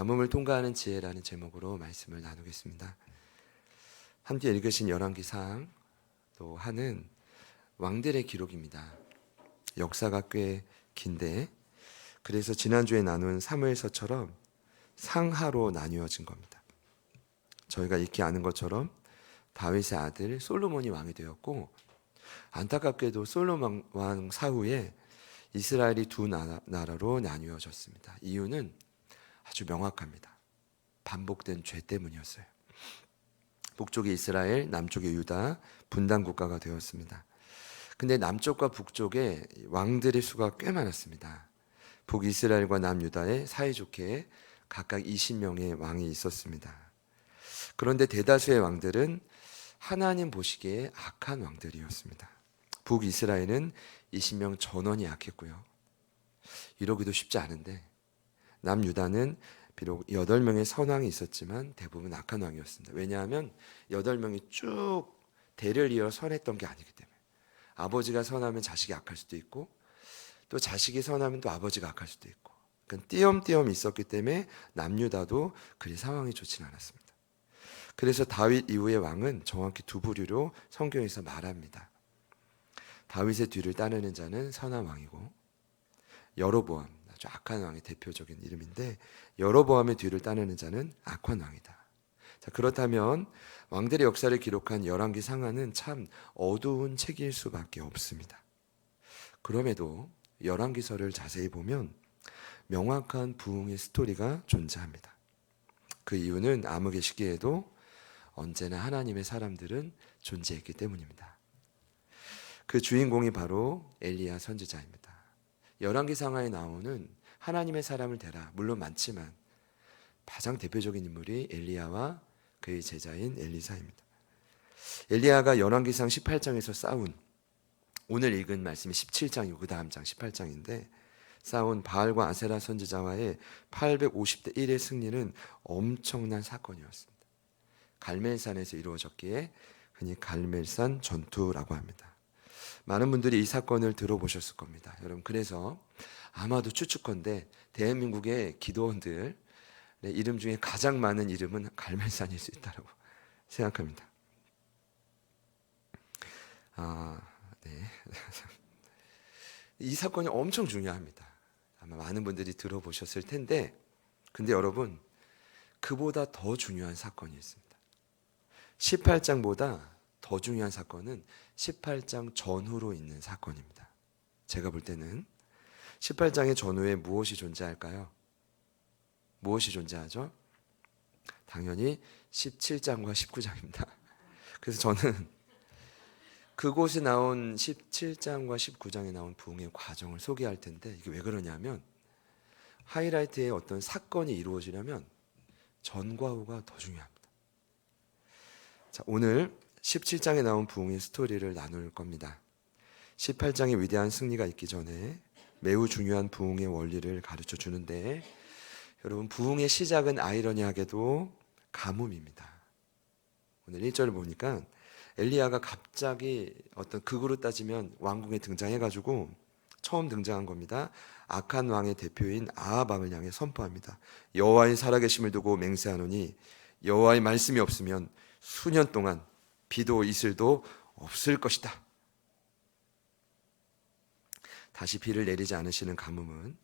가뭄을 통과하는 지혜라는 제목으로 말씀을 나누겠습니다. 함께 읽으신 열왕기상 또 하는 왕들의 기록입니다. 역사가 꽤 긴데 그래서 지난주에 나눈 사무엘서처럼 상하로 나뉘어진 겁니다. 저희가 익히 아는 것처럼 다윗의 아들 솔로몬이 왕이 되었고, 안타깝게도 솔로몬 왕 사후에 이스라엘이 두 나라로 나뉘어졌습니다. 이유는 아주 명확합니다. 반복된 죄 때문이었어요. 북쪽이 이스라엘, 남쪽이 유다, 분단 국가가 되었습니다. 근데 남쪽과 북쪽에 왕들의 수가 꽤 많았습니다. 북이스라엘과 남유다에 사이좋게 각각 20명의 왕이 있었습니다. 그런데 대다수의 왕들은 하나님 보시기에 악한 왕들이었습니다. 북이스라엘은 20명 전원이 악했고요. 이러기도 쉽지 않은데 남유다는 비록 8명의 선왕이 있었지만 대부분 악한 왕이었습니다. 왜냐하면 8명이 쭉 대를 이어 선했던 게 아니기 때문에. 아버지가 선하면 자식이 악할 수도 있고, 또 자식이 선하면 또 아버지가 악할 수도 있고, 그러니까 띄엄띄엄 있었기 때문에 남유다도 그리 상황이 좋지는 않았습니다. 그래서 다윗 이후의 왕은 정확히 두 부류로 성경에서 말합니다. 다윗의 뒤를 따르는 자는 선한 왕이고, 여로보암, 아주 악한 왕의 대표적인 이름인데, 여로보암의 뒤를 따르는 자는 악한 왕이다. 자, 그렇다면 왕들의 역사를 기록한 열왕기 상하는 참 어두운 책일 수밖에 없습니다. 그럼에도 열왕기서를 자세히 보면 명확한 부흥의 스토리가 존재합니다. 그 이유는 아무 계시기에도 언제나 하나님의 사람들은 존재했기 때문입니다. 그 주인공이 바로 엘리야 선지자입니다. 열왕기 상하에 나오는 하나님의 사람을 대라, 물론 많지만 가장 대표적인 인물이 엘리야와 그의 제자인 엘리사입니다. 엘리야가 열왕기상 18장에서 싸운, 오늘 읽은 말씀이 17장이고 그 다음 장 18장인데 싸운 바알과 아세라 선지자와의 850대 1의 승리는 엄청난 사건이었습니다. 갈멜산에서 이루어졌기에 흔히 갈멜산 전투라고 합니다. 많은 분들이 이 사건을 들어보셨을 겁니다. 여러분, 그래서 아마도 추측컨대 대한민국의 기도원들 이름 중에 가장 많은 이름은 갈멜산일 수 있다고 생각합니다. 네. 이 사건이 엄청 중요합니다. 아마 많은 분들이 들어보셨을 텐데, 근데 여러분, 그보다 더 중요한 사건이 있습니다. 18장보다 더 중요한 사건은 18장 전후로 있는 사건입니다. 제가 볼 때는 18장의 전후에 무엇이 존재할까요? 무엇이 존재하죠? 당연히 17장과 19장입니다. 그래서 저는 그곳에 나온 17장과 19장에 나온 부흥의 과정을 소개할 텐데, 이게 왜 그러냐면 하이라이트의 어떤 사건이 이루어지려면 전과 후가 더 중요합니다. 자, 오늘 17장에 나온 부흥의 스토리를 나눌 겁니다. 18장의 위대한 승리가 있기 전에 매우 중요한 부흥의 원리를 가르쳐 주는데, 여러분, 부흥의 시작은 아이러니하게도 가뭄입니다. 오늘 1절을 보니까 엘리야가 갑자기 어떤 극으로 따지면 왕궁에 등장해가지고 처음 등장한 겁니다. 악한 왕의 대표인 아합 왕을 향해 선포합니다. 여호와의 살아계심을 두고 맹세하노니 여호와의 말씀이 없으면 수년 동안 비도 이슬도 없을 것이다. 다시 비를 내리지 않으시는 가뭄은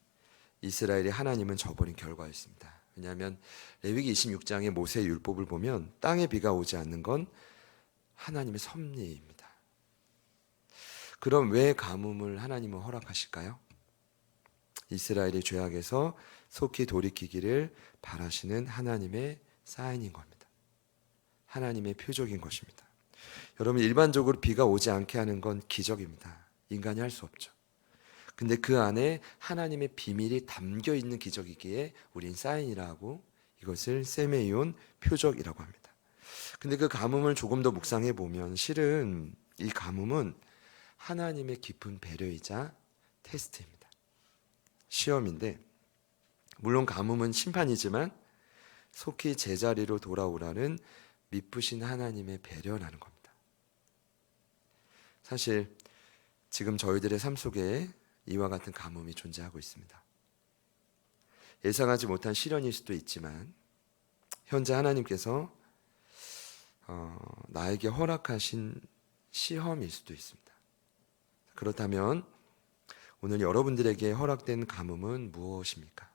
이스라엘의 하나님은 저버린 결과였습니다. 왜냐하면 레위기 26장의 모세의 율법을 보면 땅에 비가 오지 않는 건 하나님의 섭리입니다. 그럼 왜 가뭄을 하나님은 허락하실까요? 이스라엘의 죄악에서 속히 돌이키기를 바라시는 하나님의 사인인 겁니다. 하나님의 표적인 것입니다. 여러분, 일반적으로 비가 오지 않게 하는 건 기적입니다. 인간이 할 수 없죠. 근데 그 안에 하나님의 비밀이 담겨 있는 기적이기에 우린 사인이라고, 이것을 세메이온 표적이라고 합니다. 근데 그 가뭄을 조금 더 묵상해 보면 실은 이 가뭄은 하나님의 깊은 배려이자 테스트입니다. 시험인데, 물론 가뭄은 심판이지만 속히 제자리로 돌아오라는 미쁘신 하나님의 배려라는 겁니다. 사실 지금 저희들의 삶 속에 이와 같은 가뭄이 존재하고 있습니다. 예상하지 못한 시련일 수도 있지만 현재 하나님께서 나에게 허락하신 시험일 수도 있습니다. 그렇다면 오늘 여러분들에게 허락된 가뭄은 무엇입니까?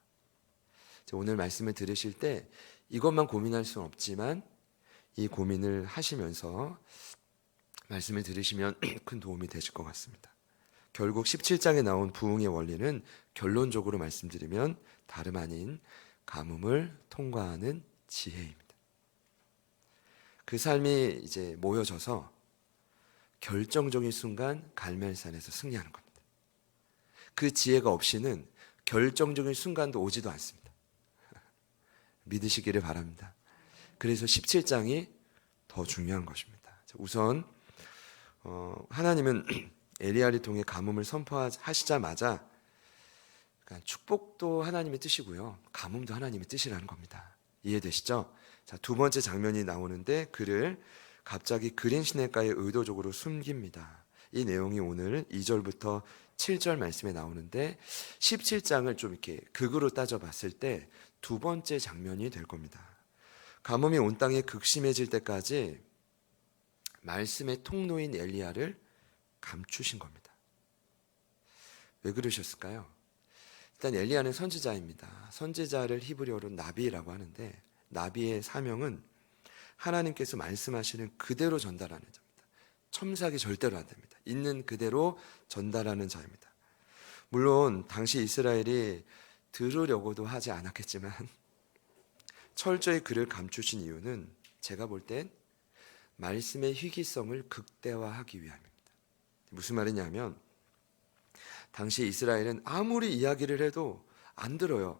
오늘 말씀을 들으실 때 이것만 고민할 수는 없지만 이 고민을 하시면서 말씀을 들으시면 큰 도움이 되실 것 같습니다. 결국 17장에 나온 부흥의 원리는 결론적으로 말씀드리면 다름 아닌 가뭄을 통과하는 지혜입니다. 그 삶이 이제 모여져서 결정적인 순간 갈멜산에서 승리하는 겁니다. 그 지혜가 없이는 결정적인 순간도 오지도 않습니다. 믿으시기를 바랍니다. 그래서 17장이 더 중요한 것입니다. 우선 하나님은 엘리야를 통해 가뭄을 선포하시자마자 축복도 하나님의 뜻이고요, 가뭄도 하나님의 뜻이라는 겁니다. 이해되시죠? 자, 두 번째 장면이 나오는데 그를 갑자기 그린 시냇가에 의도적으로 숨깁니다. 이 내용이 오늘 2절부터 7절 말씀에 나오는데 17장을 좀 이렇게 극으로 따져봤을 때 두 번째 장면이 될 겁니다. 가뭄이 온 땅에 극심해질 때까지 말씀의 통로인 엘리야를 감추신 겁니다. 왜 그러셨을까요? 일단 엘리야는 선지자입니다. 선지자를 히브리어로 나비라고 하는데 나비의 사명은 하나님께서 말씀하시는 그대로 전달하는 자입니다. 첨삭이 절대로 안 됩니다. 있는 그대로 전달하는 자입니다. 물론 당시 이스라엘이 들으려고도 하지 않았겠지만 철저히 그를 감추신 이유는 제가 볼 땐 말씀의 희귀성을 극대화하기 위함입니다. 무슨 말이냐면 당시 이스라엘은 아무리 이야기를 해도 안 들어요.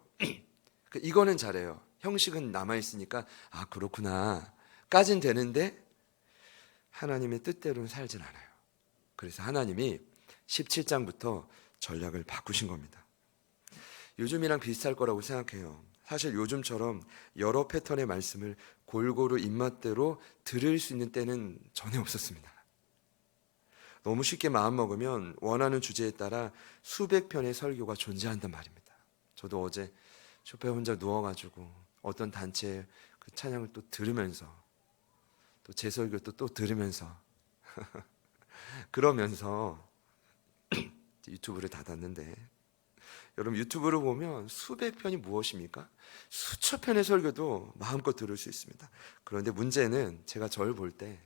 이거는 잘해요. 형식은 남아있으니까 아 그렇구나 까진 되는데 하나님의 뜻대로는 살진 않아요. 그래서 하나님이 17장부터 전략을 바꾸신 겁니다. 요즘이랑 비슷할 거라고 생각해요. 사실 요즘처럼 여러 패턴의 말씀을 골고루 입맛대로 들을 수 있는 때는 전혀 없었습니다. 너무 쉽게 마음먹으면 원하는 주제에 따라 수백 편의 설교가 존재한단 말입니다. 저도 어제 쇼파에 혼자 누워가지고 어떤 단체의 그 찬양을 또 들으면서 또 제 설교 또 들으면서 그러면서 유튜브를 닫았는데 여러분 유튜브를 보면 수백 편이 무엇입니까? 수천 편의 설교도 마음껏 들을 수 있습니다. 그런데 문제는 제가 저를 볼 때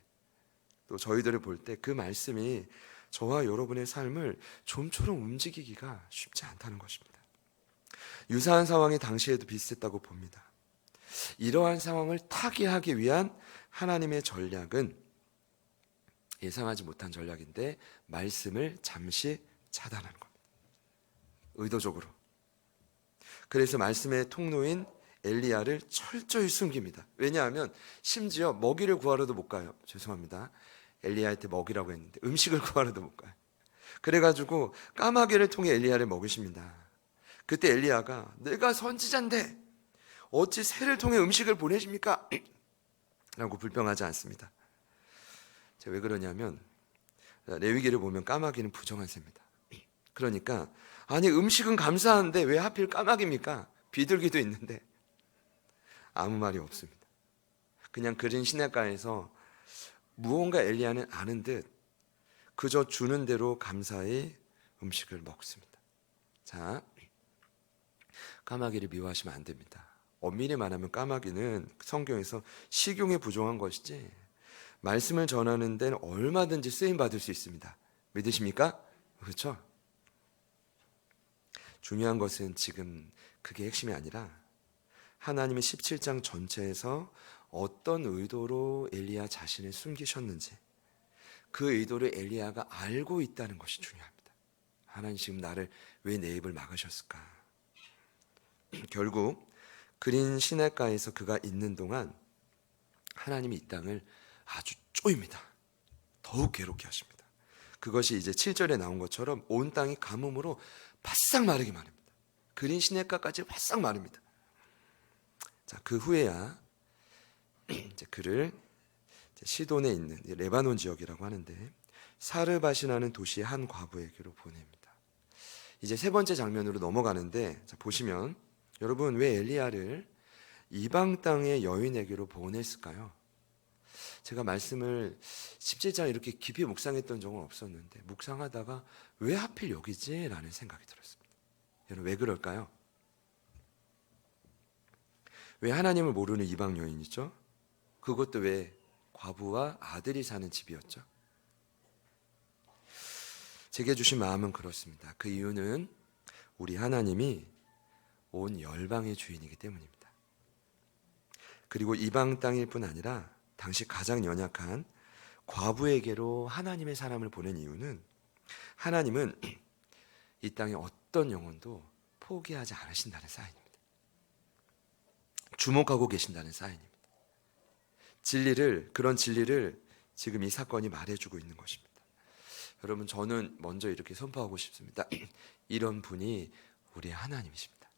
또 저희들을 볼 때 그 말씀이 저와 여러분의 삶을 좀처럼 움직이기가 쉽지 않다는 것입니다. 유사한 상황이 당시에도 비슷했다고 봅니다. 이러한 상황을 타개하기 위한 하나님의 전략은 예상하지 못한 전략인데 말씀을 잠시 차단하는 겁니다. 의도적으로. 그래서 말씀의 통로인 엘리야를 철저히 숨깁니다. 왜냐하면 심지어 먹이를 구하러도 못 가요. 죄송합니다. 엘리야한테 먹이라고 했는데 음식을 구하러도 못 가요. 그래가지고 까마귀를 통해 엘리야를 먹이십니다. 그때 엘리야가 내가 선지자인데 어찌 새를 통해 음식을 보내십니까? 라고 불평하지 않습니다. 제가 왜 그러냐면 레위기를 보면 까마귀는 부정한 새입니다. 그러니까 아니 음식은 감사한데 왜 하필 까마귀입니까? 비둘기도 있는데 아무 말이 없습니다. 그냥 그린 시냇가에서 무언가 엘리야는 아는 듯 그저 주는 대로 감사히 음식을 먹습니다. 자, 까마귀를 미워하시면 안 됩니다. 엄밀히 말하면 까마귀는 성경에서 식용에 부정한 것이지 말씀을 전하는 데는 얼마든지 쓰임 받을 수 있습니다. 믿으십니까? 그렇죠? 중요한 것은 지금 그게 핵심이 아니라 하나님의 17장 전체에서 어떤 의도로 엘리야 자신을 숨기셨는지 그 의도를 엘리야가 알고 있다는 것이 중요합니다. 하나님 지금 나를 왜 내 입을 막으셨을까? 결국 그린 시냇가에서 그가 있는 동안 하나님이 이 땅을 아주 쪼입니다. 더욱 괴롭게 하십니다. 그것이 이제 7절에 나온 것처럼 온 땅이 가뭄으로 바싹 마르게 마릅니다. 그린 시냇가까지 바싹 마릅니다. 자, 그 후에야 이제 그를 시돈에 있는 레바논 지역이라고 하는데 사르밧이라는 도시의 한 과부에게로 보냅니다. 이제 세 번째 장면으로 넘어가는데 자, 보시면 여러분, 왜 엘리야를 이방 땅의 여인에게로 보냈을까요? 제가 말씀을 17장 이렇게 깊이 묵상했던 적은 없었는데 묵상하다가 왜 하필 여기지? 라는 생각이 들었습니다. 여러분, 왜 그럴까요? 왜 하나님을 모르는 이방 여인이죠? 그것도 왜 과부와 아들이 사는 집이었죠? 제게 주신 마음은 그렇습니다. 그 이유는 우리 하나님이 온 열방의 주인이기 때문입니다. 그리고 이방 땅일 뿐 아니라 당시 가장 연약한 과부에게로 하나님의 사람을 보낸 이유는 하나님은 이 땅의 어떤 영혼도 포기하지 않으신다는 사인입니다. 주목하고 계신다는 사인입니다. 그런 진리를 지금 이 사건이 말해주고 있는 것입니다. 여러분, 저는 먼저 이렇게 선포하고 싶습니다. 이런 분이 우리 하나님이십니다.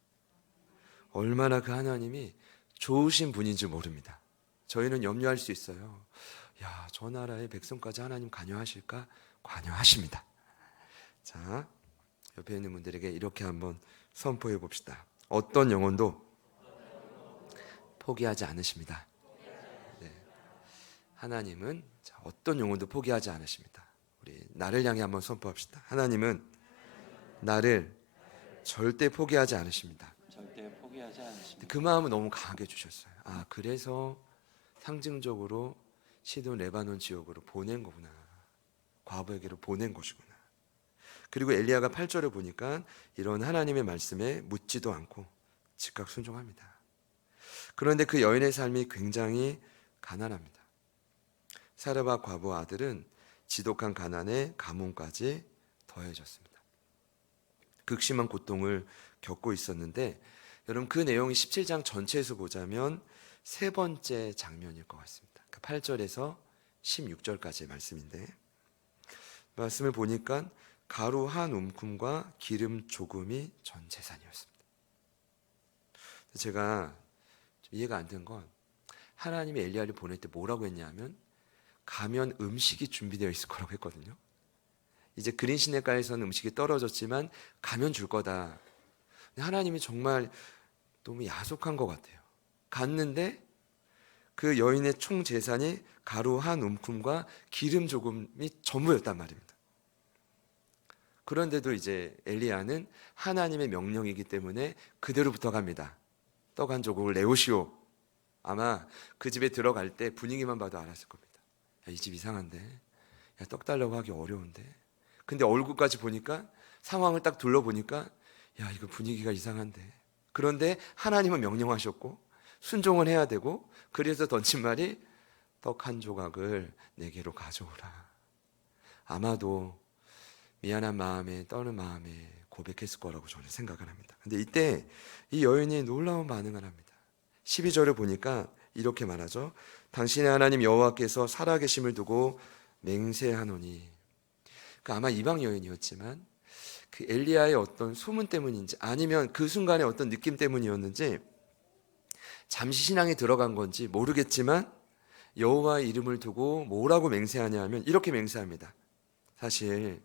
얼마나 그 하나님이 좋으신 분인지 모릅니다. 저희는 염려할 수 있어요. 야, 저 나라의 백성까지 하나님 관여하실까? 관여하십니다. 자, 옆에 있는 분들에게 이렇게 한번 선포해 봅시다. 어떤 영혼도 포기하지 않으십니다. 네. 하나님은 어떤 영혼도 포기하지 않으십니다. 우리 나를 향해 한번 선포합시다. 하나님은 나를 절대 포기하지 않으십니다. 절대 포기하지 않으십니다. 그 마음은 너무 강하게 주셨어요. 아, 그래서 상징적으로 시돈 레바논 지역으로 보낸 거구나. 과부에게로 보낸 것이구나. 그리고 엘리야가 8절을 보니까 이런 하나님의 말씀에 묻지도 않고 즉각 순종합니다. 그런데 그 여인의 삶이 굉장히 가난합니다. 사르밧 과부 아들은 지독한 가난에 가뭄까지 더해졌습니다. 극심한 고통을 겪고 있었는데 여러분, 그 내용이 17장 전체에서 보자면 세 번째 장면일 것 같습니다. 8절에서 16절까지의 말씀인데 말씀을 보니까 가루 한 움큼과 기름 조금이 전 재산이었습니다. 제가 이해가 안 된 건 하나님이 엘리야를 보낼 때 뭐라고 했냐면 가면 음식이 준비되어 있을 거라고 했거든요. 이제 그린 시내가에서는 음식이 떨어졌지만 가면 줄 거다. 하나님이 정말 너무 야속한 것 같아요. 갔는데 그 여인의 총 재산이 가루 한 움큼과 기름 조금이 전부였단 말입니다. 그런데도 이제 엘리야는 하나님의 명령이기 때문에 그대로 붙어갑니다. 떡 한 조각을 내오시오. 아마 그 집에 들어갈 때 분위기만 봐도 알았을 겁니다. 야, 이 집 이상한데, 야, 떡 달라고 하기 어려운데. 근데 얼굴까지 보니까, 상황을 딱 둘러보니까 야, 이거 분위기가 이상한데. 그런데 하나님은 명령하셨고 순종을 해야 되고, 그래서 던진 말이 떡 한 조각을 내게로 가져오라. 아마도 미안한 마음에 떠는 마음에 고백했을 거라고 저는 생각을 합니다. 근데 이때 이 여인이 놀라운 반응을 합니다. 12절을 보니까 이렇게 말하죠. 당신의 하나님 여호와께서 살아계심을 두고 맹세하노니. 아마 이방 여인이었지만 그 엘리야의 어떤 소문 때문인지 아니면 그 순간의 어떤 느낌 때문이었는지 잠시 신앙에 들어간 건지 모르겠지만 여호와의 이름을 두고 뭐라고 맹세하냐 하면 이렇게 맹세합니다. 사실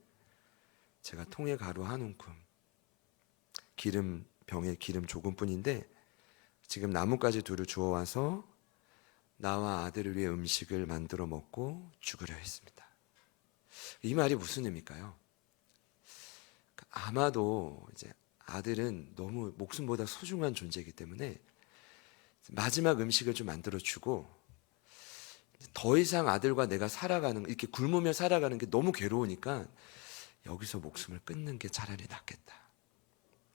제가 통에 가루 한 움큼, 기름 병에 기름 조금뿐인데 지금 나뭇가지 둘을 주워와서 나와 아들을 위해 음식을 만들어 먹고 죽으려 했습니다. 이 말이 무슨 의미일까요? 아마도 이제 아들은 너무 목숨보다 소중한 존재이기 때문에 마지막 음식을 좀 만들어 주고 더 이상 아들과 내가 살아가는, 이렇게 굶으며 살아가는 게 너무 괴로우니까 여기서 목숨을 끊는 게 차라리 낫겠다.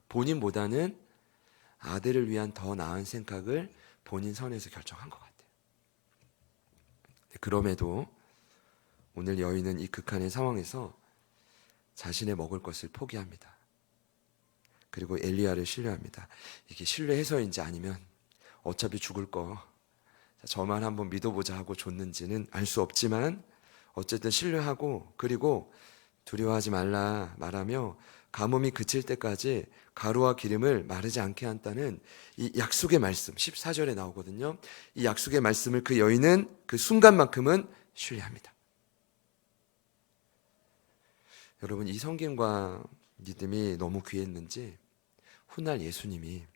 본인보다는 아들을 위한 더 나은 생각을 본인 선에서 결정한 것 같아요. 그럼에도 오늘 여인은 이 극한의 상황에서 자신의 먹을 것을 포기합니다. 그리고 엘리야를 신뢰합니다. 이게 신뢰해서인지 아니면 어차피 죽을 거 저만 한번 믿어보자 하고 줬는지는 알 수 없지만 어쨌든 신뢰하고, 그리고 두려워하지 말라 말하며 가뭄이 그칠 때까지 가루와 기름을 마르지 않게 한다는 이 약속의 말씀 14절에 나오거든요. 이 약속의 말씀을 그 여인은 그 순간만큼은 신뢰합니다. 여러분, 이 성김과 믿음이 너무 귀했는지 훗날 예수님이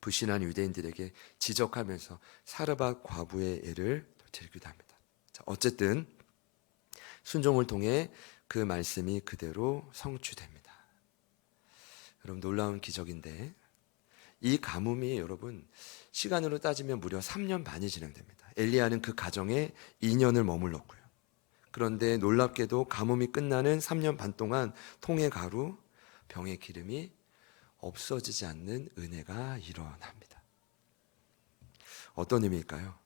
불신한 유대인들에게 지적하면서 사르밧 과부의 애를 들기도 합니다. 자, 어쨌든 순종을 통해 그 말씀이 그대로 성취됩니다. 여러분, 놀라운 기적인데 이 가뭄이 여러분 시간으로 따지면 무려 3년 반이 진행됩니다. 엘리야는 그 가정에 2년을 머물렀고요. 그런데 놀랍게도 가뭄이 끝나는 3년 반 동안 통의 가루, 병의 기름이 없어지지 않는 은혜가 일어납니다. 어떤 의미일까요?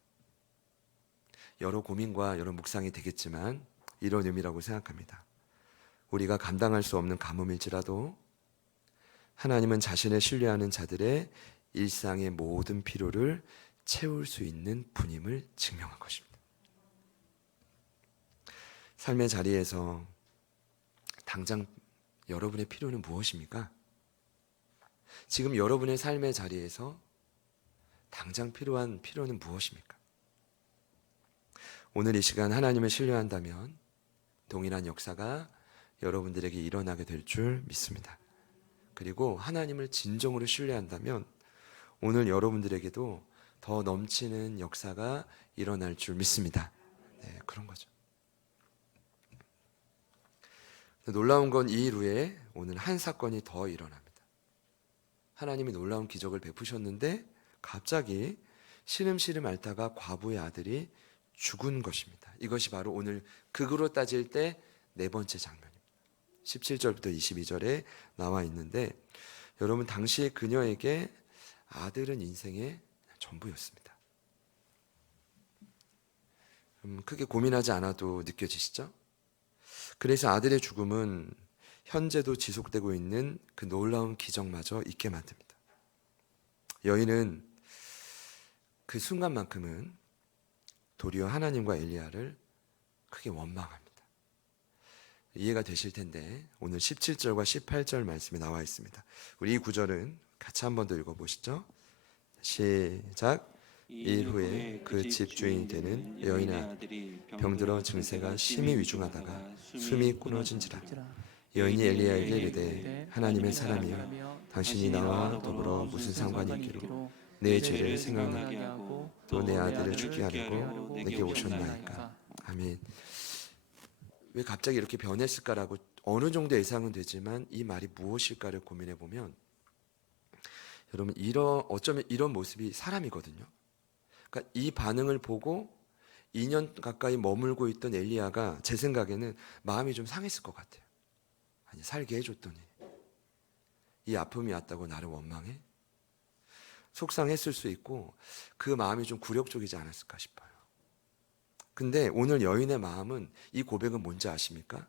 여러 고민과 여러 묵상이 되겠지만 이런 의미라고 생각합니다. 우리가 감당할 수 없는 가뭄일지라도 하나님은 자신을 신뢰하는 자들의 일상의 모든 필요를 채울 수 있는 분임을 증명한 것입니다. 삶의 자리에서 당장 여러분의 필요는 무엇입니까? 지금 여러분의 삶의 자리에서 당장 필요한 필요는 무엇입니까? 오늘 이 시간 하나님을 신뢰한다면 동일한 역사가 여러분들에게 일어나게 될 줄 믿습니다. 그리고 하나님을 진정으로 신뢰한다면 오늘 여러분들에게도 더 넘치는 역사가 일어날 줄 믿습니다. 네, 그런 거죠. 놀라운 건 이 일 후에 오늘 한 사건이 더 일어납니다. 하나님이 놀라운 기적을 베푸셨는데 갑자기 시름시름 앓다가 과부의 아들이 죽은 것입니다. 이것이 바로 오늘 극으로 따질 때 네 번째 장면입니다. 17절부터 22절에 나와 있는데 여러분, 당시 그녀에게 아들은 인생의 전부였습니다. 크게 고민하지 않아도 느껴지시죠? 그래서 아들의 죽음은 현재도 지속되고 있는 그 놀라운 기적마저 잊게 만듭니다. 여인은 그 순간만큼은 도리어 하나님과 엘리야를 크게 원망합니다. 이해가 되실 텐데 오늘 17절과 18절 말씀이 나와 있습니다. 우리 이 구절은 같이 한 번 더 읽어보시죠. 시작. 일 후에 그 집주인이 되는 여인의 아들이 병들어 증세가 심히 위중하다가 숨이 끊어진지라. 여인이 엘리야에게 이르되 하나님의 사람이여, 당신이 나와 더불어 무슨 상관이 있기로 내 죄를 생각나게 하고 또 내 아들을 죽게 하려고 내게 오셨나이까. 아멘. 왜 갑자기 이렇게 변했을까라고 어느 정도 예상은 되지만 이 말이 무엇일까를 고민해 보면 여러분, 어쩌면 이런 모습이 사람이거든요. 그러니까 이 반응을 보고 2년 가까이 머물고 있던 엘리야가 제 생각에는 마음이 좀 상했을 것 같아요. 아니, 살게 해줬더니 이 아픔이 왔다고 나를 원망해? 속상했을 수 있고 그 마음이 좀 굴욕적이지 않았을까 싶어요. 근데 오늘 여인의 마음은, 이 고백은 뭔지 아십니까?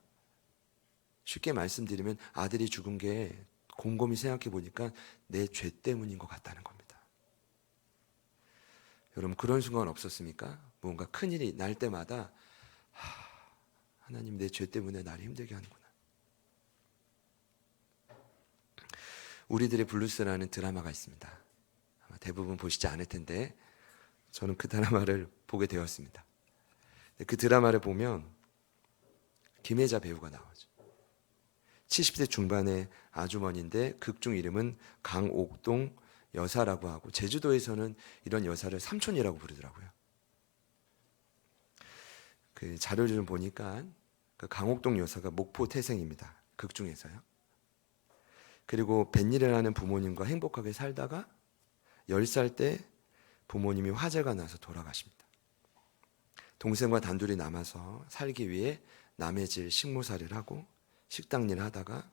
쉽게 말씀드리면 아들이 죽은 게 곰곰이 생각해 보니까 내 죄 때문인 것 같다는 겁니다. 여러분, 그런 순간 없었습니까? 뭔가 큰일이 날 때마다 하나님, 내 죄 때문에 나를 힘들게 하는구나. 우리들의 블루스라는 드라마가 있습니다. 아마 대부분 보시지 않을 텐데 저는 그 드라마를 보게 되었습니다. 그 드라마를 보면 김혜자 배우가 나오죠. 70대 중반의 아주머니인데 극중 이름은 강옥동 여사라고 하고 제주도에서는 이런 여사를 삼촌이라고 부르더라고요. 그 자료를 좀 보니까 그 강옥동 여사가 목포 태생입니다. 극중에서요. 그리고 뱃일을 하는 부모님과 행복하게 살다가 10살 때 부모님이 화재가 나서 돌아가십니다. 동생과 단둘이 남아서 살기 위해 남의 집 식모살이를 하고 식당 일을 하다가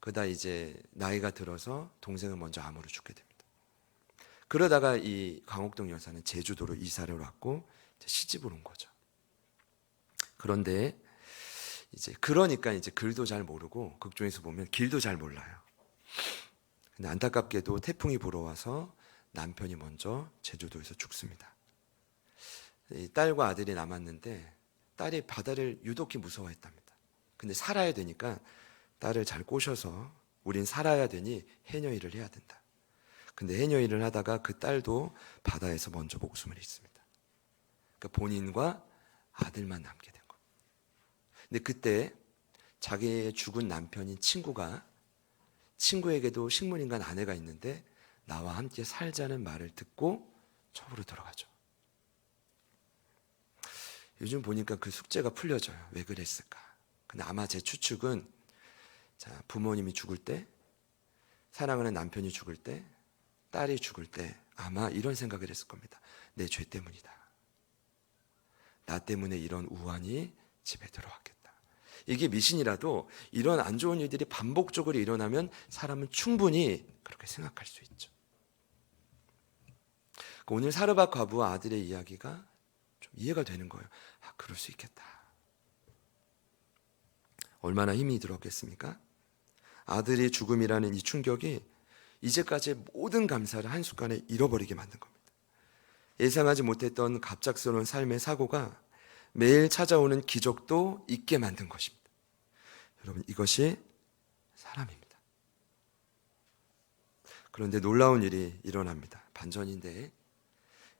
그러다 이제 나이가 들어서 동생은 먼저 암으로 죽게 됩니다. 그러다가 이 강옥동 여사는 제주도로 이사를 왔고 시집을 온 거죠. 그런데 그러니까 글도 잘 모르고 극중에서 보면 길도 잘 몰라요. 근데 안타깝게도 태풍이 불어와서 남편이 먼저 제주도에서 죽습니다. 이 딸과 아들이 남았는데 딸이 바다를 유독히 무서워했답니다. 근데 살아야 되니까 딸을 잘 꼬셔서 우린 살아야 되니 해녀 일을 해야 된다. 근데 해녀 일을 하다가 그 딸도 바다에서 먼저 목숨을 잃습니다. 그러니까 본인과 아들만 남게 된 거예요. 근데 그때 자기의 죽은 남편인 친구에게도 식물인간 아내가 있는데 나와 함께 살자는 말을 듣고 첩으로 들어가죠. 요즘 보니까 그 숙제가 풀려져요. 왜 그랬을까? 근데 아마 제 추측은 부모님이 죽을 때, 사랑하는 남편이 죽을 때, 딸이 죽을 때 아마 이런 생각을 했을 겁니다. 내 죄 때문이다. 나 때문에 이런 우환이 집에 들어왔겠다. 이게 미신이라도 이런 안 좋은 일들이 반복적으로 일어나면 사람은 충분히 그렇게 생각할 수 있죠. 오늘 사르밧 과부와 아들의 이야기가 좀 이해가 되는 거예요. 그럴 수 있겠다. 얼마나 힘이 들었겠습니까? 아들의 죽음이라는 이 충격이 이제까지 모든 감사를 한순간에 잃어버리게 만든 겁니다. 예상하지 못했던 갑작스러운 삶의 사고가 매일 찾아오는 기적도 잊게 만든 것입니다. 여러분, 이것이 사람입니다. 그런데 놀라운 일이 일어납니다. 반전인데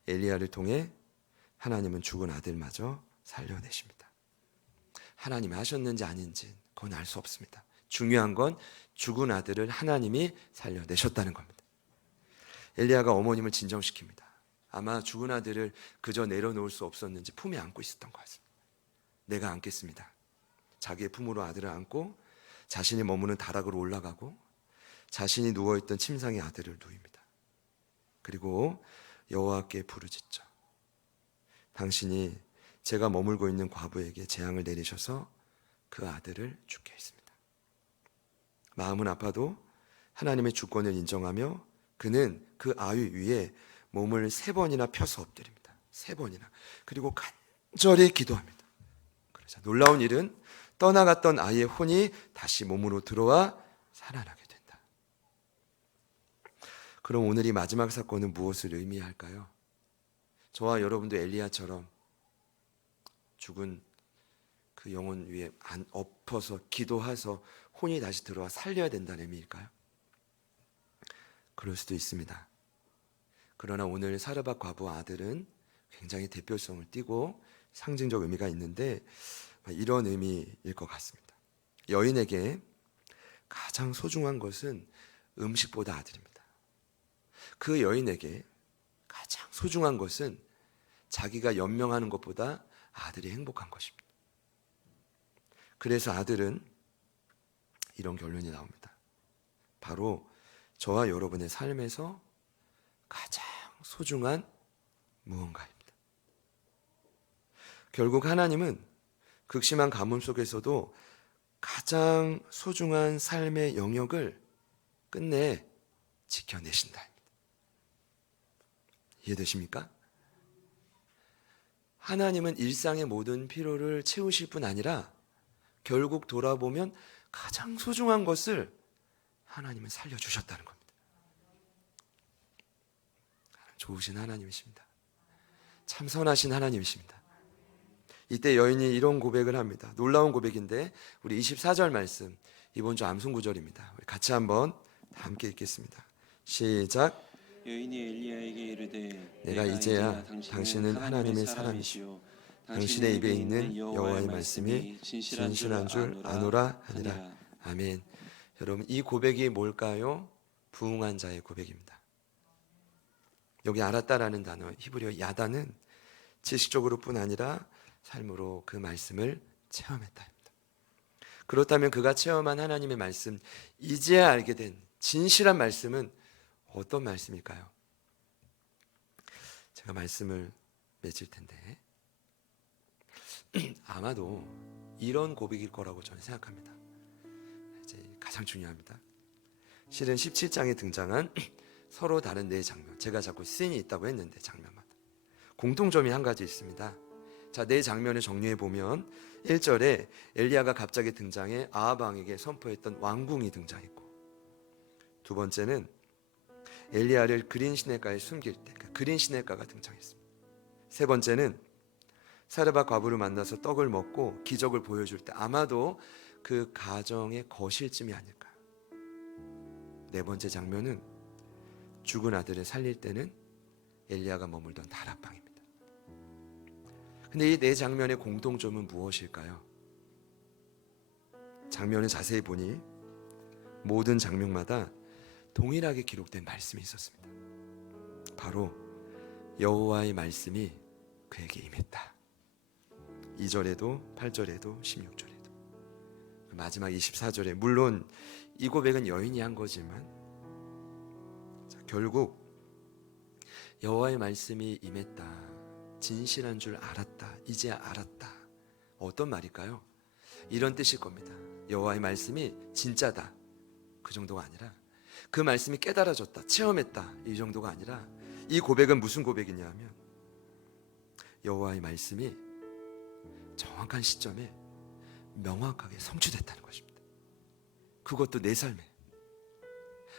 엘리야를 통해 하나님은 죽은 아들마저 살려내십니다. 하나님이 하셨는지 아닌지 그건 알 수 없습니다. 중요한 건 죽은 아들을 하나님이 살려내셨다는 겁니다. 엘리야가 어머님을 진정시킵니다. 아마 죽은 아들을 그저 내려놓을 수 없었는지 품에 안고 있었던 것 같습니다. 내가 안겠습니다. 자기의 품으로 아들을 안고 자신이 머무는 다락으로 올라가고 자신이 누워있던 침상에 아들을 누입니다. 그리고 여호와께 부르짖죠. 당신이 제가 머물고 있는 과부에게 재앙을 내리셔서 그 아들을 죽게 했습니다. 마음은 아파도 하나님의 주권을 인정하며 그는 그 아위 위에 몸을 3번이나 펴서 엎드립니다. 3번이나. 그리고 간절히 기도합니다. 그러자 놀라운 일은 떠나갔던 아이의 혼이 다시 몸으로 들어와 살아나게 된다. 그럼 오늘 이 마지막 사건은 무엇을 의미할까요? 저와 여러분도 엘리야처럼 죽은 그 영혼 위에 엎어서 기도해서 혼이 다시 들어와 살려야 된다는 의미일까요? 그럴 수도 있습니다. 그러나 오늘 사르밧 과부 아들은 굉장히 대표성을 띠고 상징적 의미가 있는데 이런 의미일 것 같습니다. 여인에게 가장 소중한 것은 음식보다 아들입니다. 그 여인에게 가장 소중한 것은 자기가 연명하는 것보다 아들이 행복한 것입니다. 그래서 아들은 이런 결론이 나옵니다. 바로 저와 여러분의 삶에서 가장 소중한 무언가입니다. 결국 하나님은 극심한 가뭄 속에서도 가장 소중한 삶의 영역을 끝내 지켜내신다. 이해되십니까? 하나님은 일상의 모든 필요를 채우실 뿐 아니라 결국 돌아보면 가장 소중한 것을 하나님은 살려주셨다는 겁니다. 좋으신 하나님이십니다. 참 선하신 하나님이십니다. 이때 여인이 이런 고백을 합니다. 놀라운 고백인데 우리 24절 말씀, 이번 주 암송 구절입니다. 우리 같이 한번 함께 읽겠습니다. 시작. 여인이 엘리야에게 이르되 내가 이제야 당신은 하나님의 사람이시오 당신의 입에 있는 여호와의 말씀이 진실한 줄 아노라 하니라. 아멘. 여러분, 이 고백이 뭘까요? 부흥한 자의 고백입니다. 여기 알았다라는 단어, 히브리어 야다는 지식적으로뿐 아니라 삶으로 그 말씀을 체험했다. 그렇다면 그가 체험한 하나님의 말씀, 이제야 알게 된 진실한 말씀은 어떤 말씀일까요? 제가 말씀을 맺을 텐데 아마도 이런 고백일 거라고 저는 생각합니다. 이제 가장 중요합니다. 실은 17장에 등장한 서로 다른 네 장면, 제가 자꾸 씬이 있다고 했는데 장면마다 공통점이 한 가지 있습니다. 자, 네 장면을 정리해 보면 1절에 엘리야가 갑자기 등장해 아합 왕에게 선포했던 왕궁이 등장했고, 두 번째는 엘리야를 그린 시냇가에 숨길 때 그 그린 시냇가가 등장했습니다. 세 번째는 사르밧 과부를 만나서 떡을 먹고 기적을 보여줄 때 아마도 그 가정의 거실쯤이 아닐까. 네 번째 장면은 죽은 아들을 살릴 때는 엘리야가 머물던 다락방입니다. 근데 이 네 장면의 공통점은 무엇일까요? 장면을 자세히 보니 모든 장면마다 동일하게 기록된 말씀이 있었습니다. 바로 여호와의 말씀이 그에게 임했다. 2절에도 8절에도 16절에도 마지막 24절에 물론 이 고백은 여인이 한 거지만 결국 여호와의 말씀이 임했다, 진실한 줄 알았다, 이제 알았다. 어떤 말일까요? 이런 뜻일 겁니다. 여호와의 말씀이 진짜다, 그 정도가 아니라 그 말씀이 깨달아졌다, 체험했다, 이 정도가 아니라 이 고백은 무슨 고백이냐 하면 여호와의 말씀이 정확한 시점에 명확하게 성취됐다는 것입니다. 그것도 내 삶에,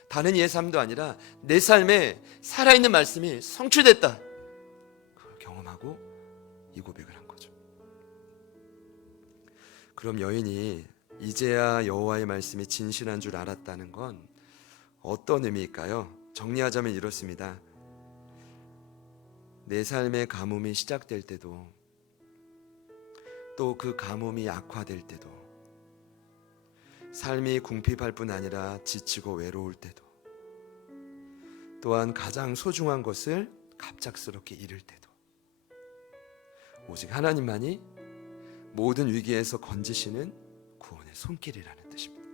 다른 이의 삶도 아니라 내 삶에 살아있는 말씀이 성취됐다, 그걸 경험하고 이 고백을 한 거죠. 그럼 여인이 이제야 여호와의 말씀이 진실한 줄 알았다는 건 어떤 의미일까요? 정리하자면 이렇습니다. 내 삶의 가뭄이 시작될 때도, 또 그 가뭄이 악화될 때도, 삶이 궁핍할 뿐 아니라 지치고 외로울 때도, 또한 가장 소중한 것을 갑작스럽게 잃을 때도 오직 하나님만이 모든 위기에서 건지시는 구원의 손길이라는 뜻입니다.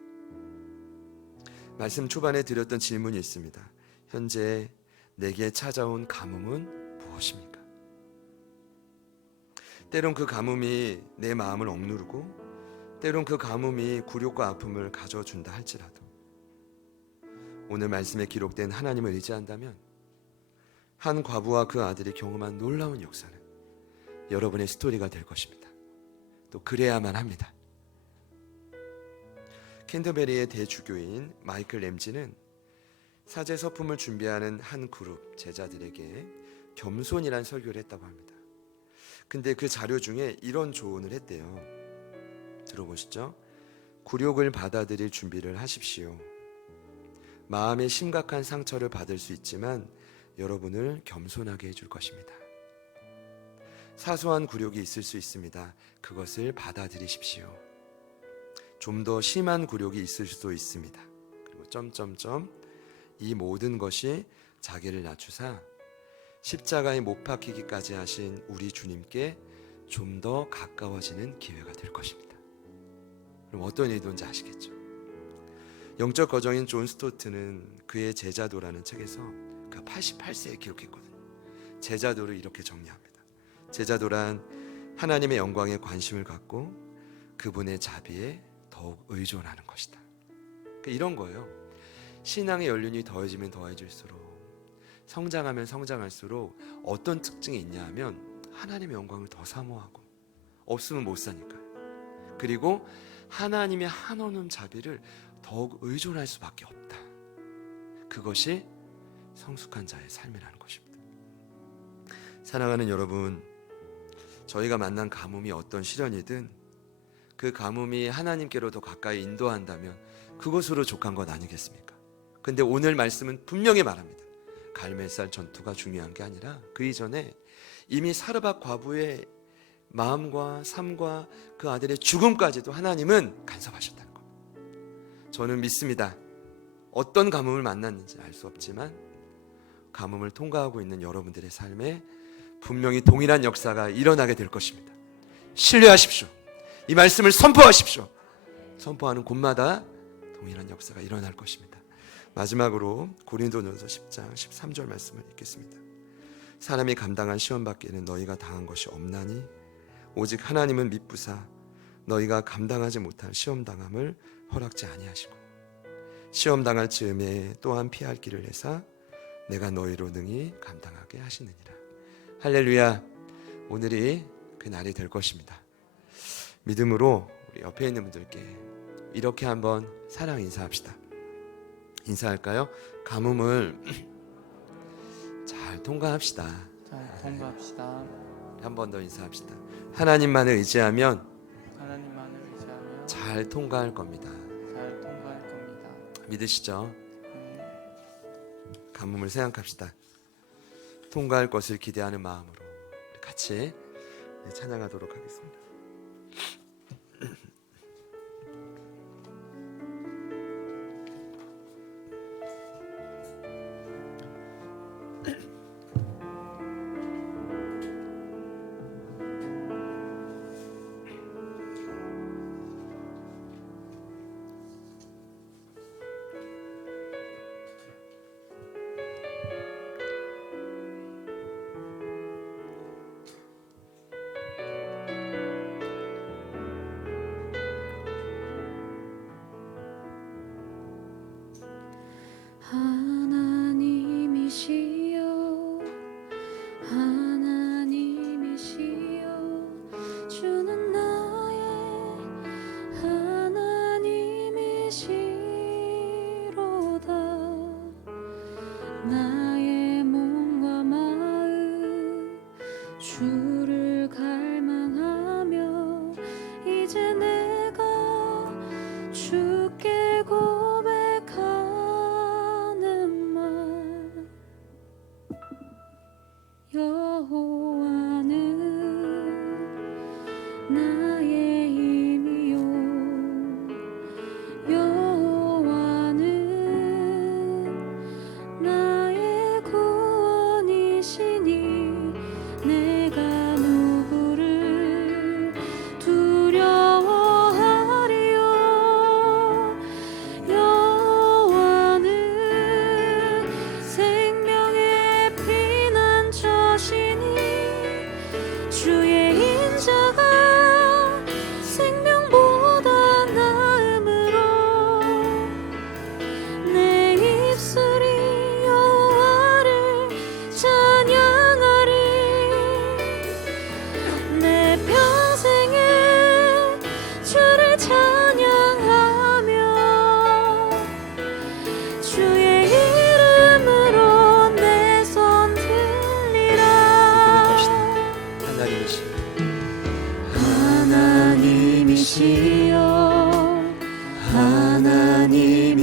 말씀 초반에 드렸던 질문이 있습니다. 현재 내게 찾아온 가뭄은 무엇입니까? 때론 그 가뭄이 내 마음을 억누르고 때론 그 가뭄이 굴욕과 아픔을 가져준다 할지라도 오늘 말씀에 기록된 하나님을 의지한다면 한 과부와 그 아들이 경험한 놀라운 역사는 여러분의 스토리가 될 것입니다. 또 그래야만 합니다. 캔터베리의 대주교인 마이클 램지는 사제 서품을 준비하는 한 그룹 제자들에게 겸손이란 설교를 했다고 합니다. 근데 그 자료 중에 이런 조언을 했대요. 들어보시죠. 굴욕을 받아들일 준비를 하십시오. 마음의 심각한 상처를 받을 수 있지만 여러분을 겸손하게 해줄 것입니다. 사소한 굴욕이 있을 수 있습니다. 그것을 받아들이십시오. 좀 더 심한 굴욕이 있을 수도 있습니다. 그리고 이 모든 것이 자기를 낮추사 십자가에 못 박히기까지 하신 우리 주님께 좀 더 가까워지는 기회가 될 것입니다. 그럼 어떤 의도인지 아시겠죠? 영적 거정인 존 스토트는 그의 제자도라는 책에서 그 88세에 기록했거든요. 제자도를 이렇게 정리합니다. 제자도란 하나님의 영광에 관심을 갖고 그분의 자비에 더욱 의존하는 것이다. 그러니까 이런 거예요. 신앙의 연륜이 더해지면 더해질수록, 성장하면 성장할수록 어떤 특징이 있냐 하면 하나님의 영광을 더 사모하고, 없으면 못 사니까요. 그리고 하나님의 한없는 자비를 더욱 의존할 수밖에 없다. 그것이 성숙한 자의 삶이라는 것입니다. 사랑하는 여러분, 저희가 만난 가뭄이 어떤 시련이든 그 가뭄이 하나님께로 더 가까이 인도한다면 그것으로 족한 것 아니겠습니까? 근데 오늘 말씀은 분명히 말합니다. 갈멜살 전투가 중요한 게 아니라 그 이전에 이미 사르밧 과부의 마음과 삶과 그 아들의 죽음까지도 하나님은 간섭하셨다는 것. 저는 믿습니다. 어떤 가뭄을 만났는지 알 수 없지만 가뭄을 통과하고 있는 여러분들의 삶에 분명히 동일한 역사가 일어나게 될 것입니다. 신뢰하십시오. 이 말씀을 선포하십시오. 선포하는 곳마다 동일한 역사가 일어날 것입니다. 마지막으로 고린도전서 10장 13절 말씀을 읽겠습니다. 사람이 감당한 시험 밖에는 너희가 당한 것이 없나니 오직 하나님은 미쁘사 너희가 감당하지 못할 시험 당함을 허락지 아니하시고 시험 당할 즈음에 또한 피할 길을 내사 내가 너희로 능히 감당하게 하시느니라. 할렐루야. 오늘이 그 날이 될 것입니다. 믿음으로 우리 옆에 있는 분들께 이렇게 한번 사랑 인사합시다. 인사할까요? 가뭄을 잘 통과합시다. 잘 통과합시다. 한 번 더 인사합시다. 하나님만을 의지하면 잘 통과할 겁니다. 잘 통과할 겁니다. 믿으시죠? 가뭄을 생각합시다. 통과할 것을 기대하는 마음으로 우리 같이 찬양하도록 하겠습니다. 주를 갈망하며 이제 내가 주께 고백하는 말 여호와는 나의 힘이요 여호와는 나의 구원이시니 내가 누구를 두려워하리요 여호와는 생명의 피난처시니 주의 인자가 생명보다 나음으로 내 입술이 여호와를 찬양하리 내 평생에 주를 찬양하며 주의 이름으로 내 손 들리라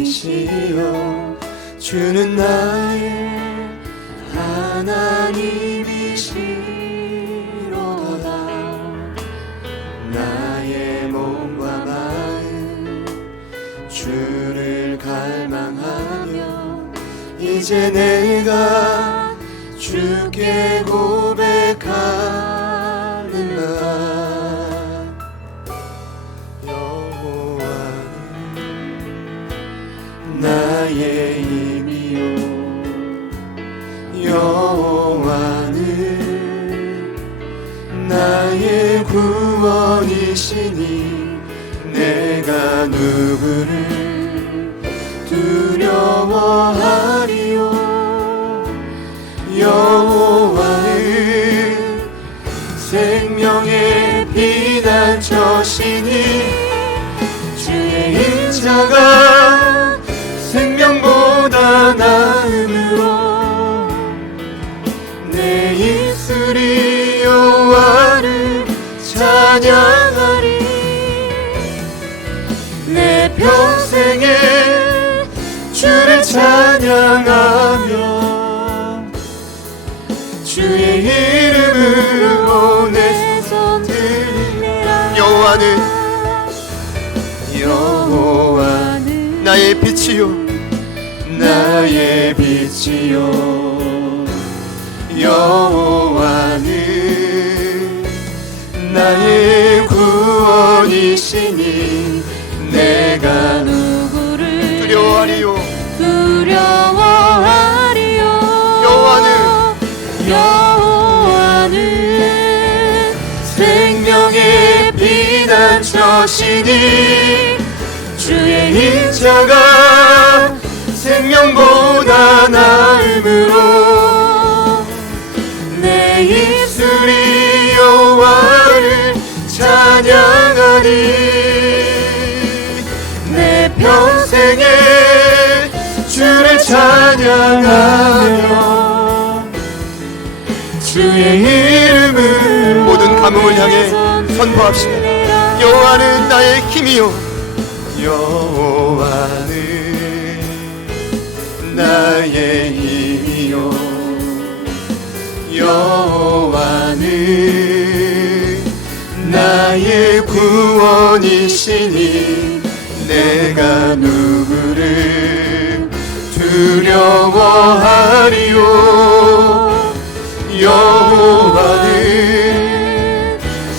하나님이시여 주는 나의 하나님이시로다 나의 몸과 마음 주를 갈망하며 이제 내가 주께 고백하는 말 나의 힘이요 여호와는 나의 구원이시니 내가 누구를 두려워하리요 여호와는 생명의 피난처시니 주의 인자가 생명보다 나음으로 내 입술이 여호와를 찬양하리 내 평생에 주를 찬양하며 주의 이름으로 내 손 들리라 여호와는 나의 빛이요 나의 빛이요 여호와는 나의 구원이시니 내가 누구를 두려워하리요 여호와는 생명의 피난처시니 주의 인자가 생명보다 나음으로 내 입술이 여호와를 찬양하리 내 평생에 주를 찬양하며 주의 이름을 모든 가뭄을 향해 선포합시다 여호와는 나의 힘이요 여호와는 나의 힘이요 여호와는 나의 구원이시니 내가 누구를 두려워하리요 여호와는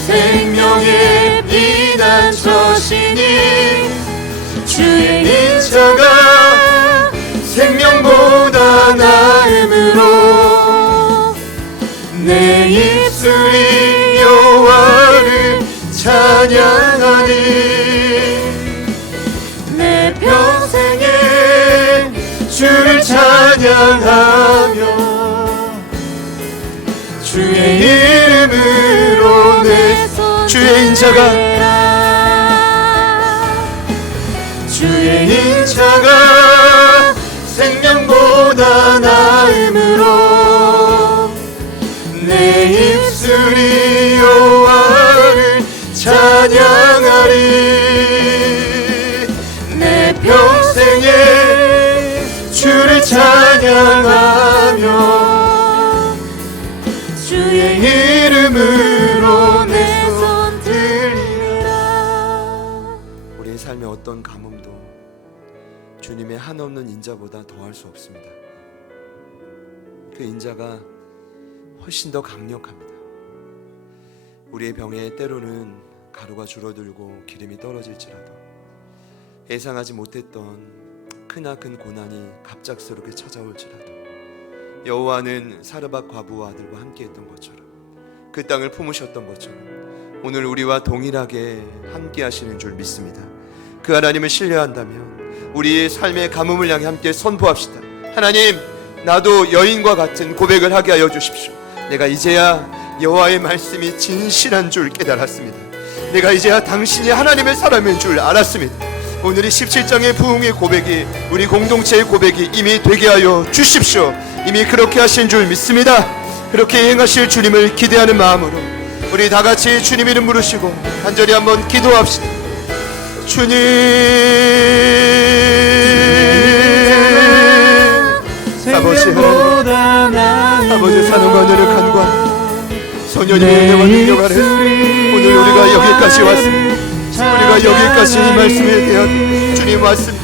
생명의 피난처시니 주의 인자가 생명보다 나음으로 내 입술이 여호와를 찬양하니 내 평생에 주를 찬양하며 주의 이름으로 내 주의 인자가 생명보다 나음으로 내 입술이 여호와를 찬양하리. 내 평생에 주를 찬양하며 주의 이름으로 내 손 들리라. 우리의 삶의 어떤 가뭄도 주님의 한없는 인자보다 더할 수 없습니다. 그 인자가 훨씬 더 강력합니다. 우리의 병에 때로는 가루가 줄어들고 기름이 떨어질지라도 예상하지 못했던 크나큰 고난이 갑작스럽게 찾아올지라도 여호와는 사르밧 과부와 아들과 함께했던 것처럼 그 땅을 품으셨던 것처럼 오늘 우리와 동일하게 함께 하시는 줄 믿습니다. 그 하나님을 신뢰한다면 우리의 삶의 가뭄을 향해 함께 선포합시다. 하나님, 나도 여인과 같은 고백을 하게 하여 주십시오. 내가 이제야 여호와의 말씀이 진실한 줄 깨달았습니다. 내가 이제야 당신이 하나님의 사람인 줄 알았습니다. 오늘 이 17장의 부흥의 고백이 우리 공동체의 고백이 이미 되게 하여 주십시오. 이미 그렇게 하신 줄 믿습니다. 그렇게 행하실 주님을 기대하는 마음으로 우리 다 같이 주님 이름 부르시고 간절히 한번 기도합시다. 주님, 아버지 하나님, 아버지 사랑과 은혜를 간구하며 소년님의 은혜와 능력 아래 오늘 우리가 여기까지 왔습니다. 우리가 여기까지 이 말씀에 대한 주님 말씀,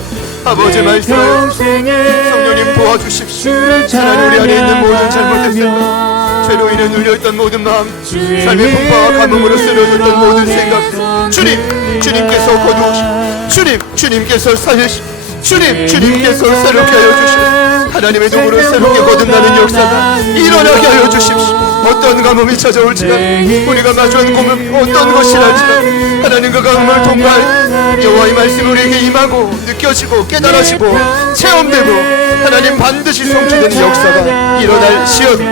아버지 말씀을 성령님 도와주십시오. 하나님, 우리 안에 있는 모든 잘못했습니다. 죄로 인해 눌려있던 모든 마음, 삶의 풍파와 가뭄으로 쓰러졌던 모든 생각, 주님께서 거두시고 주님께서 살리시고 주님께서 새롭게 하여 주시고 하나님의 도구로 새롭게 거듭나는 역사가 일어나게 하여 주십시오. 어떤 가뭄이 찾아올지라도 우리가 마주한 고문 어떤 것이랄지라도 하나님 그 가뭄을 통과해 여호와의 말씀이 우리에게 임하고 느껴지고 깨달아지고 체험되고 하나님 반드시 성취되는 역사가 일어날지어다.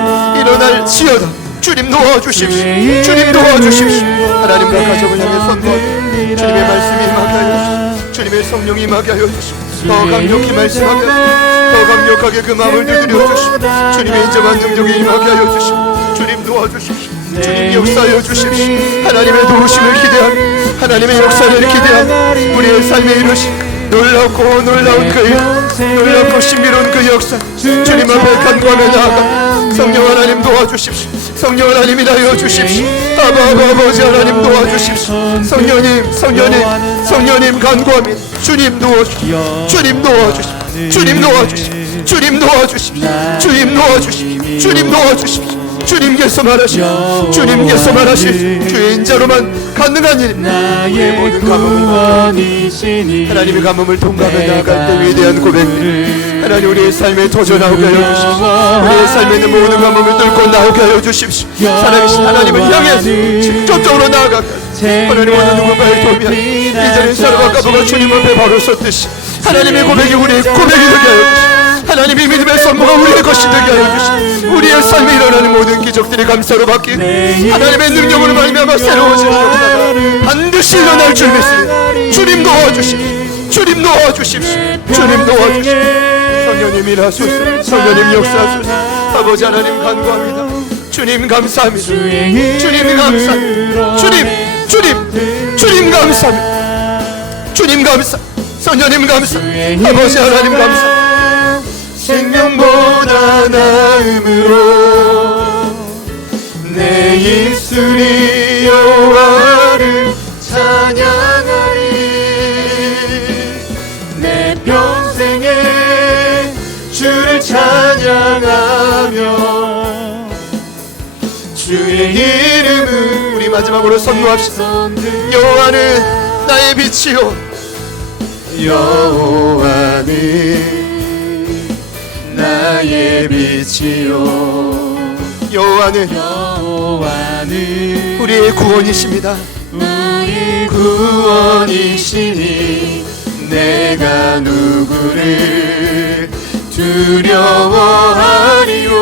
주님 도와주십시오. 하나님과 가족을 향해 선포하며 주님의 말씀이 임하게 하여 주십시오. 주님의 성령이 임하게 하여 주십시오. 더 강력히 말씀하게 하여 더 강력하게 그 마음을 두드려 주십시오. 주님의 인자와 능력이 임하게 하여 주십시오. 주님 도와주십시오. 주님 역사하여 주십시오. 하나님의 도우심을 기대하며 하나님의 역사를 기대하며 우리의 삶에 이루신 놀랍고 놀라운 그 놀랍고 신비로운 그 역사 주님 앞에 간구하며 나아가 성령 하나님 도와주십시오. 성령 하나님 일하여 주십시오. 아버지 하나님 도와주십시오. 성령님 간구합니다. 주님 도와주십시오. 주님께서 말하실 주의 인자로만 가능한 일입니다. 우리의 모든 가뭄을 하나님의 가뭄을 통과하며 나아갈 때 위대한 고백들 하나님 우리의 삶에 도전하게 하여 주십시오. 우리의 삶에 있는 모든 가뭄을 뚫고 나오게 하여 주십시오. 살아계신 하나님을 향해 직접적으로 나아가게 하나님 어느 누군가의 도움이 아닌 이제는 사르밧 과부가 주님 앞에 바로 섰듯이 하나님의 고백이 우리의 고백이 되게 하여 주십시오. 하나님의 믿음의 선포가 우리의 것이 되게 하여 주시고 우리의 삶에 일어나는 모든 기적들이 감사로 받기 하나님의 능력으로 말미암아 새로워지는 역사가 반드시 일어날 줄 믿습니다. 주님 도와주십시오. 성령님 일하소서. 성령님 역사하소서. 아버지 하나님 간구합니다. 주님 감사합니다. 주님 감사. 성령님 감사. 아버지 하나님 감사. 생명보다 나음으로 내 입술이 여호와를 찬양하리. 내 평생에 주를 찬양하며 주의 이름을 우리 마지막으로 선포합시다. 여호와는 나의 빛이요 여호와는 나의 빛이요 여호와는 우리의 구원이십니다. 우리 구원이시니 내가 누구를 두려워하리요.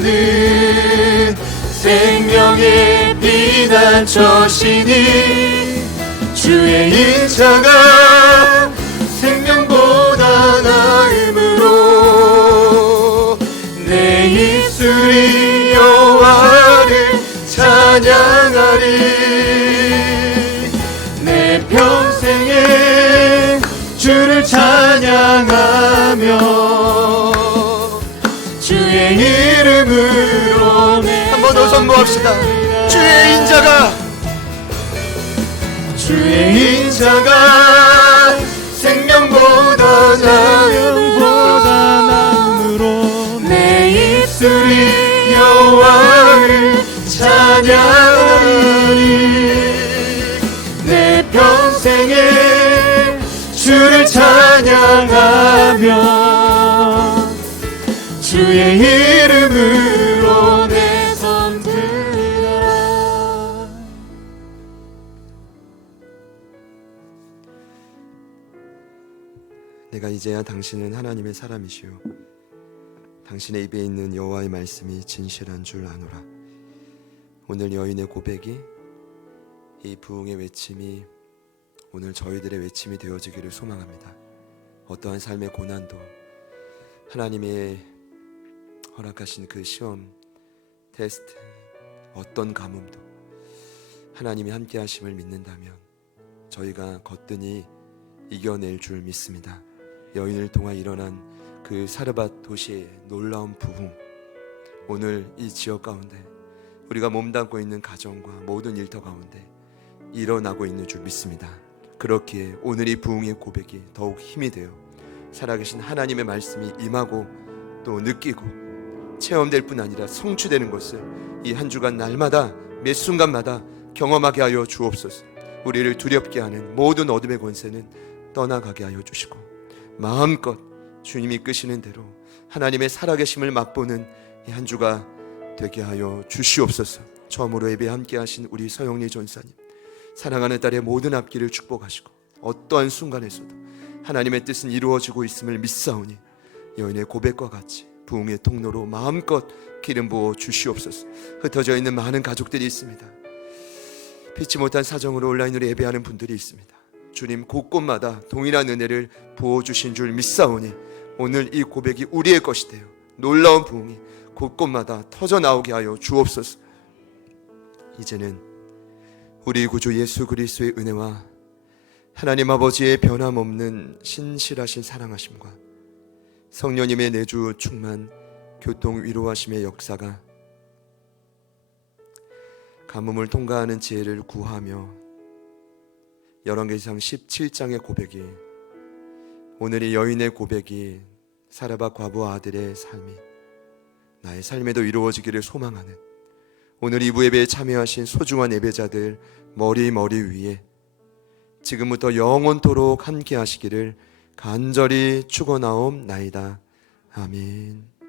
여호와는 생명의 피난처시니 주의 인자가 생명보다 나음으로 내 입술이 여호와를 찬양하리. 내 평생에 주를 찬양하며 주의 이름으로 한 번 더 선포합시다. 주의 인자가 생명보다 나음으로 내 입술이 여호와를 찬양하리. 내 평생에 주를 찬양하며 주의 이름으로 내 손 들라. 내가 이제야 당신은 하나님의 사람이시오. 당신의 입에 있는 여호와의 말씀이 진실한 줄 아노라. 오늘 여인의 고백이, 이 부흥의 외침이 오늘 저희들의 외침이 되어지기를 소망합니다. 어떠한 삶의 고난도, 하나님의 허락하신 그 시험, 테스트, 어떤 가뭄도 하나님이 함께 하심을 믿는다면 저희가 거뜬히 이겨낼 줄 믿습니다. 여인을 통해 일어난 그 사르밧 도시의 놀라운 부흥, 오늘 이 지역 가운데 우리가 몸담고 있는 가정과 모든 일터 가운데 일어나고 있는 줄 믿습니다. 그렇기에 오늘 이 부흥의 고백이 더욱 힘이 되어 살아계신 하나님의 말씀이 임하고 또 느끼고 체험될 뿐 아니라 성취되는 것을 이 한 주간 날마다 매 순간마다 경험하게 하여 주옵소서. 우리를 두렵게 하는 모든 어둠의 권세는 떠나가게 하여 주시고 마음껏 주님이 끄시는 대로 하나님의 살아계심을 맛보는 이 한 주가 되게 하여 주시옵소서. 처음으로 예배 함께 하신 우리 서영리 전사님, 사랑하는 딸의 모든 앞길을 축복하시고 어떠한 순간에서도 하나님의 뜻은 이루어지고 있음을 믿사오니 여인의 고백과 같이 부흥의 통로로 마음껏 기름 부어 주시옵소서. 흩어져 있는 많은 가족들이 있습니다. 피치 못한 사정으로 온라인으로 예배하는 분들이 있습니다. 주님 곳곳마다 동일한 은혜를 부어주신 줄 믿사오니 오늘 이 고백이 우리의 것이 되어 놀라운 부흥이 곳곳마다 터져나오게 하여 주옵소서. 이제는 우리 구주 예수 그리스도의 은혜와 하나님 아버지의 변함없는 신실하신 사랑하심과 성령님의 내주 충만 교통 위로하심의 역사가 가뭄을 통과하는 지혜를 구하며 열왕기상 17장의 고백이, 오늘의 여인의 고백이 사르밧 과부 아들의 삶이 나의 삶에도 이루어지기를 소망하는 오늘 이부 예배에 참여하신 소중한 예배자들 머리 위에 지금부터 영원토록 함께 하시기를 간절히 축원하옵나이다. 아멘.